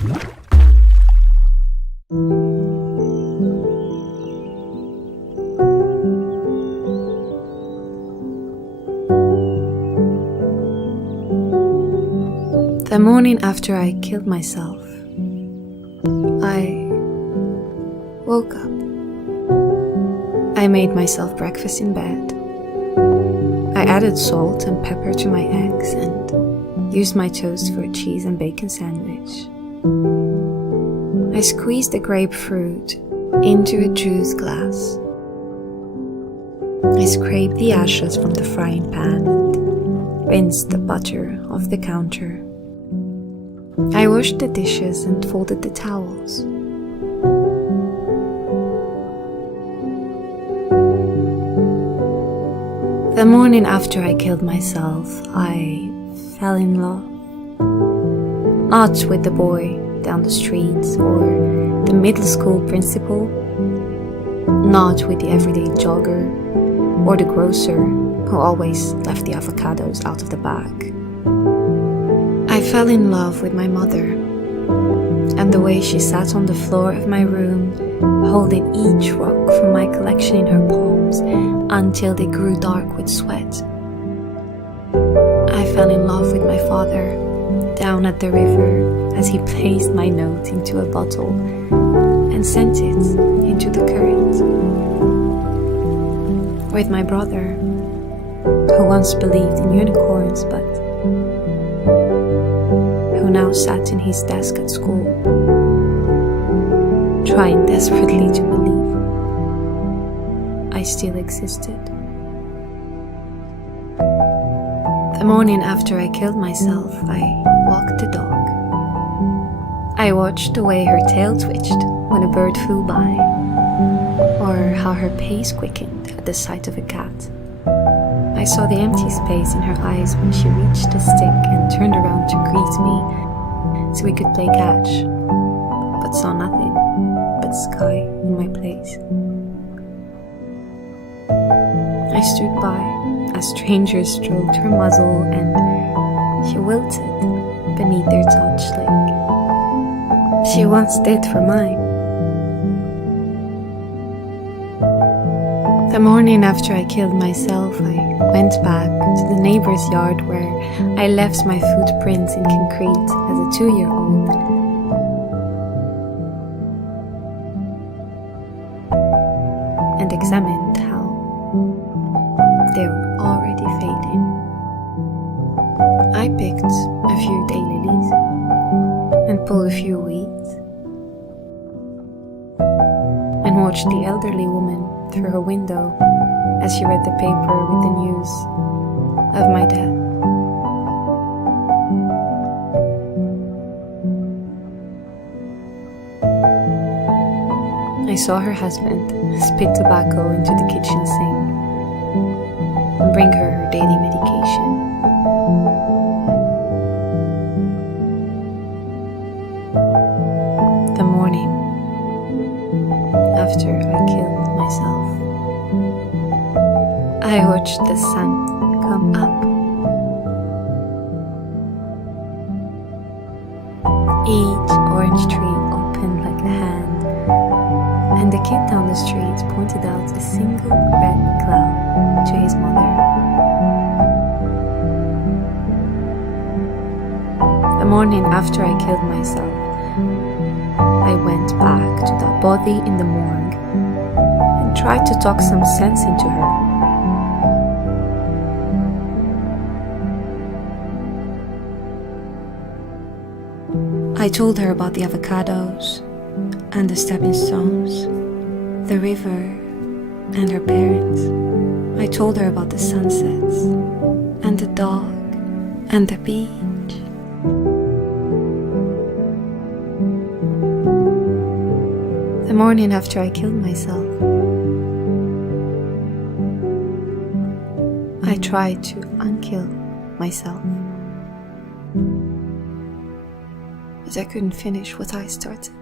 The morning after I killed myself, I woke up. I made myself breakfast in bed. I added salt and pepper to my eggs and used my toast for a cheese and bacon sandwich. I squeezed the grapefruit into a juice glass. I scraped the ashes from the frying pan and rinsed the butter off the counter. I washed the dishes and folded the towels. The morning after I killed myself, I fell in love. Not with the boy down the street or the middle school principal, not with the everyday jogger or the grocer who always left the avocados out of the bag. I fell in love with my mother and the way she sat on the floor of my room, holding each rock from my collection in her palms until they grew dark with sweat. I fell in love with my father down at the river as he placed my note into a bottle and sent it into the current. With my brother, who once believed in unicorns but who now sat in his desk at school, trying desperately to believe I still existed. The morning after I killed myself, I walked the dog. I watched the way her tail twitched when a bird flew by, or how her pace quickened at the sight of a cat. I saw the empty space in her eyes when she reached the stick and turned around to greet me so we could play catch, but saw nothing but sky in my place. I stood by as strangers stroked her muzzle and she wilted beneath their touch like she once did for mine. The morning after I killed myself, I went back to the neighbor's yard where I left my footprints in concrete as a 2-year-old. And examined how they were already fading. I picked a few daylilies and pulled a few weeds and watched the elderly woman through her window as she read the paper with the news of my death. I saw her husband spit tobacco into the kitchen sink and bring her daily medication. The morning after I killed myself, I watched the sun come up. Each orange tree opened like a hand, and the kid down the street pointed out a single red cloud to his mother. The morning after I killed myself, I went back to that body in the morgue and tried to talk some sense into her. I told her about the avocados and the stepping stones, the river and her parents. I told her about the sunsets and the dog and the beach. The morning after I killed myself, I tried to unkill myself, but I couldn't finish what I started.